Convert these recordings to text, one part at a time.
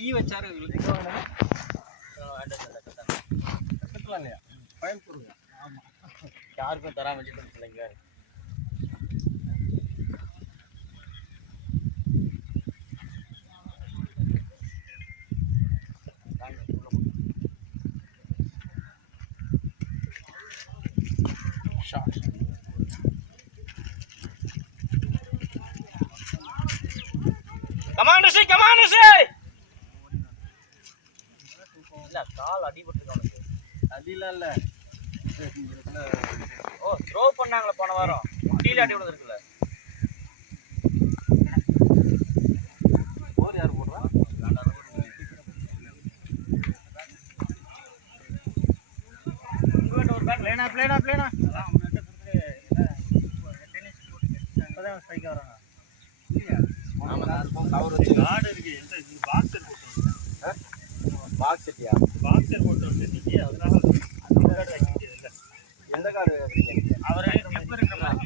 கை வச்சாரு இல்லையா கோயம்புத்தூருங்க. ஆமாம், யாருக்கும் தராம வச்சுட்டு இல்லைங்க. இல்ல கால் அடிபட்டு அடிலாம் இல்ல. ஓ த்ரோ பண்ணாங்களே போன வாரம் முட்டியில அடி விழுந்துருக்குல்ல. போர் யார் போடுறா? ஒரு பேட் பிளேனா பிளேனா பிளேனா அதான் அவங்ககிட்ட கொடுத்து டென்னிஸ் இப்போதான் ஸ்ட்ரைக் வராங்க. ஆமாம், கவர் வச்சு கார்டு இருக்கு. எந்த பாக்ஸர் போட்டு பாக்ஸ் செட்டியா பாக்ஸர் போட்டு வச்சுருக்கீங்க. அதனால அந்த கார்டு வைக்க முடியாது. இல்லை எந்த கார்டு அவரே கிளிப் இருக்கிற மாதிரி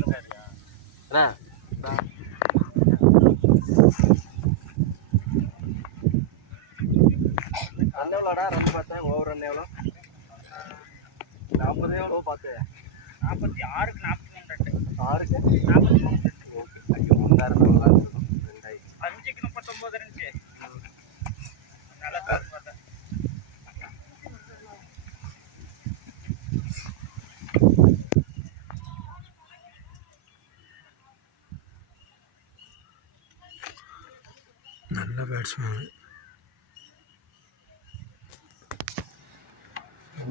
அண்ணா ரன் எவ்வளோடா? ரன் பார்த்தேன். ஓவர் ரன் எவ்வளோ? 40 எவ்வளோ பார்த்தேன்? 46க்கு 43 6க்கு 43. ஓகே, 5க்கு 39 இருந்துச்சு. நல்லா பார்த்தேன். நல்ல பேட்ஸ்மேன்.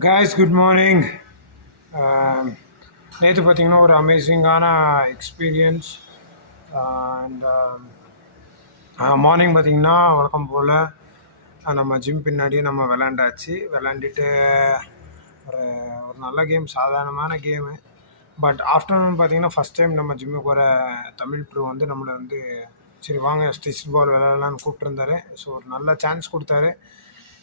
Guys, good morning. நேற்று பார்த்திங்கன்னா ஒரு அமேசிங்கான எக்ஸ்பீரியன்ஸ். அண்ட் மார்னிங் பார்த்திங்கன்னா வழக்கம் போல் நம்ம ஜிம் பின்னாடி நம்ம விளாண்டுட்டு ஒரு நல்ல கேம், சாதாரணமான கேமு. பட் ஆஃப்டர்நூன் பார்த்திங்கன்னா ஃபஸ்ட் டைம் நம்ம ஜிம்முக்கு வர தமிழ் ப்ரோ வந்து நம்மளை வந்து சரி வாங்க ஸ்டிச் பால் விளையாடலான்னு கூப்பிட்டுருந்தாரு. ஸோ ஒரு நல்ல சான்ஸ் கொடுத்தாரு.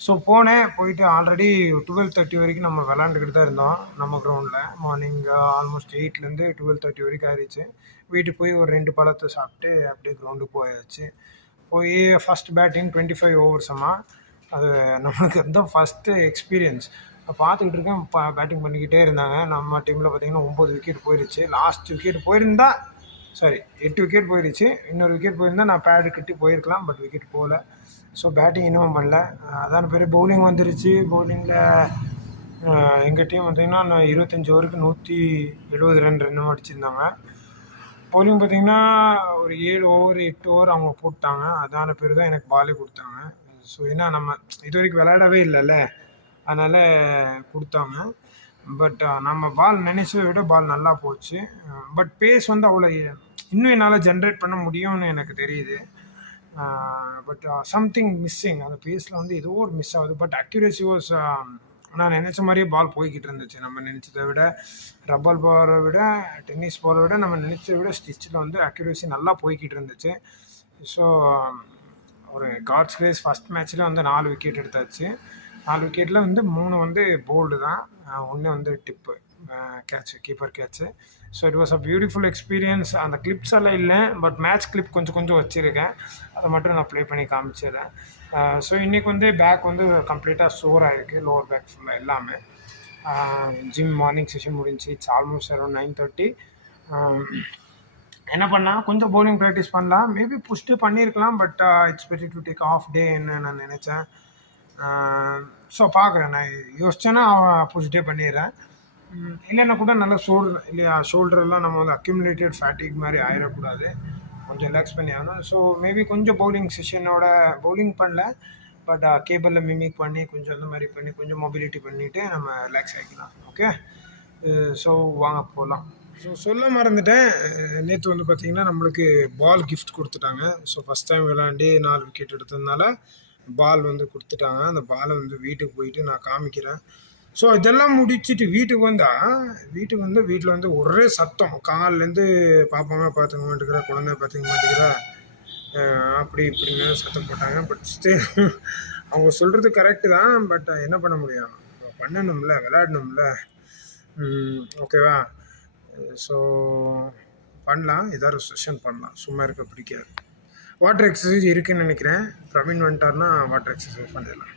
ஸோ போயிட்டு ஆல்ரெடி 12:30 வரைக்கும் நம்ம விளாண்டுக்கிட்டு தான் இருந்தோம் நம்ம கிரவுண்டில். மார்னிங் ஆல்மோஸ்ட் 8லேருந்து 12:30 வரைக்கும் ஆயிடுச்சு. வீட்டுக்கு போய் ஒரு 2 பழத்தை சாப்பிட்டு அப்படியே கிரவுண்டுக்கு போயாச்சு. போய் ஃபஸ்ட் பேட்டிங் 25 ஓவர்ஸம்மா. அது நம்மளுக்கு வந்து ஃபஸ்ட்டு எக்ஸ்பீரியன்ஸ். பார்த்துக்கிட்டு இருக்கேன், பேட்டிங் பண்ணிக்கிட்டே இருந்தாங்க. நம்ம டீமில் பார்த்திங்கன்னா 9 விக்கெட் போயிடுச்சு. லாஸ்ட் விக்கெட் போயிருந்தா 8 விக்கெட் போயிடுச்சு. இன்னொரு விக்கெட் போயிருந்தால் நான் பேடு கட்டி போயிருக்கலாம். பட் விக்கெட் போகல. ஸோ பேட்டிங் இன்னமும் பண்ணல. அதான பேர் பவுலிங் வந்துருச்சு. பவுலிங்கில் எங்கள் டீம் பார்த்திங்கன்னா 25 ஓவருக்கு 170 ரன் அடிச்சிருந்தாங்க. பவுலிங் பார்த்திங்கன்னா ஒரு 7 ஓவர் 8 ஓவர் அவங்க போட்டாங்க. அதான பேர் தான் எனக்கு பாலே கொடுத்தாங்க. ஸோ ஏன்னா நம்ம இது வரைக்கும் விளையாடவே இல்லைல்ல, அதனால் கொடுத்தாங்க. பட் நம்ம பால் நினைச்சதை விட பால் நல்லா போச்சு. பட் பேஸ் வந்து அவ்வளோ இன்னும் என்னால் ஜென்ரேட் பண்ண முடியும்னு எனக்கு தெரியுது. But something missing. அந்த பேஸில் வந்து ஏதோ ஒரு மிஸ் ஆகுது. பட் அக்யூரேசி வாஸ் நான் நினச்ச மாதிரியே பால் போய்கிட்டு இருந்துச்சு. நம்ம நினச்சதை விட ரப்பர் பாலை விட டென்னிஸ் பாலை விட நம்ம நினச்சதை விட ஸ்டிச்சில் வந்து அக்யூரேசி நல்லா போய்கிட்டு இருந்துச்சு. ஸோ ஒரு காட்ஸ் கிரேஸ் ஃபஸ்ட் மேட்ச்சில் வந்து 4 விக்கெட் எடுத்தாச்சு. 4 விக்கெட்டில் வந்து 3 வந்து போல்டு தான், 1 வந்து tip catch, keeper catch. So it was a beautiful experience. அந்த கிளிப்ஸ் எல்லாம் இல்லை, பட் மேட்ச் கிளிப் கொஞ்சம் வச்சுருக்கேன். அதை மட்டும் நான் ப்ளே பண்ணி காமிச்சிடுறேன். ஸோ இன்றைக்கி வந்து பேக் வந்து கம்ப்ளீட்டாக சோராக இருக்குது, லோவர் பேக் ஃபுல்லாக எல்லாமே. ஜிம் மார்னிங் செஷன் முடிஞ்சு. It's almost around 9:30. என்ன பண்ணால் கொஞ்சம் பவுலிங் ப்ராக்டிஸ் பண்ணலாம். மேபி புஷ்டு பண்ணியிருக்கலாம். But it's better to take off டேன்னு நான் நினச்சேன். ஸோ பார்க்குறேன், நான் யோசிச்சேன்னா புஷ்டே பண்ணிடுறேன். இல்லைன்னா கூட நல்லா ஷோல்டரெல்லாம் நம்ம வந்து அக்யூமுலேட்டட் ஃபேட்டிக் மாதிரி ஆயிடக்கூடாது, கொஞ்சம் ரிலாக்ஸ் பண்ணி ஆகணும். ஸோ மேபி கொஞ்சம் பவுலிங் செஷனோட பவுலிங் பண்ணல, பட் கேபிளில் மிமிக் பண்ணி கொஞ்சம் அந்த மாதிரி பண்ணி கொஞ்சம் மொபிலிட்டி பண்ணிவிட்டு நம்ம ரிலாக்ஸ் ஆகிக்கலாம். ஓகே, ஸோ வாங்க போகலாம். ஸோ சொல்ல மறந்துட்டேன், நேற்று வந்து பார்த்திங்கன்னா நம்மளுக்கு பால் கிஃப்ட் கொடுத்துட்டாங்க. ஸோ ஃபஸ்ட் டைம் விளாண்டு 4 விக்கெட் எடுத்ததுனால பால் வந்து கொடுத்துட்டாங்க. அந்த பாலை வந்து வீட்டுக்கு போயிட்டு நான் காமிக்கிறேன். ஸோ இதெல்லாம் முடிச்சுட்டு வீட்டுக்கு வீட்டில் வந்து ஒரே சத்தம். காலிலேருந்து பார்த்துக்க குழந்தை பார்த்துக்க மாட்டேங்கிற அப்படி இப்படின்னு சத்தம் போட்டாங்க. பட் ஸ்டில் அவங்க சொல்கிறது கரெக்டு தான். பட் என்ன பண்ண முடியும், பண்ணணும்ல, விளையாடணும்ல. ஓகேவா? ஸோ பண்ணலாம், ஏதாவது ஒரு செஷன் பண்ணலாம், சும்மா இருக்க பிடிக்காது. வாட்டர் எக்ஸசைஸ் இருக்குன்னு நினைக்கிறேன். பிரவீன் வந்துட்டார்னா வாட்டர் எக்ஸசைஸ் பண்ணிடலாம்.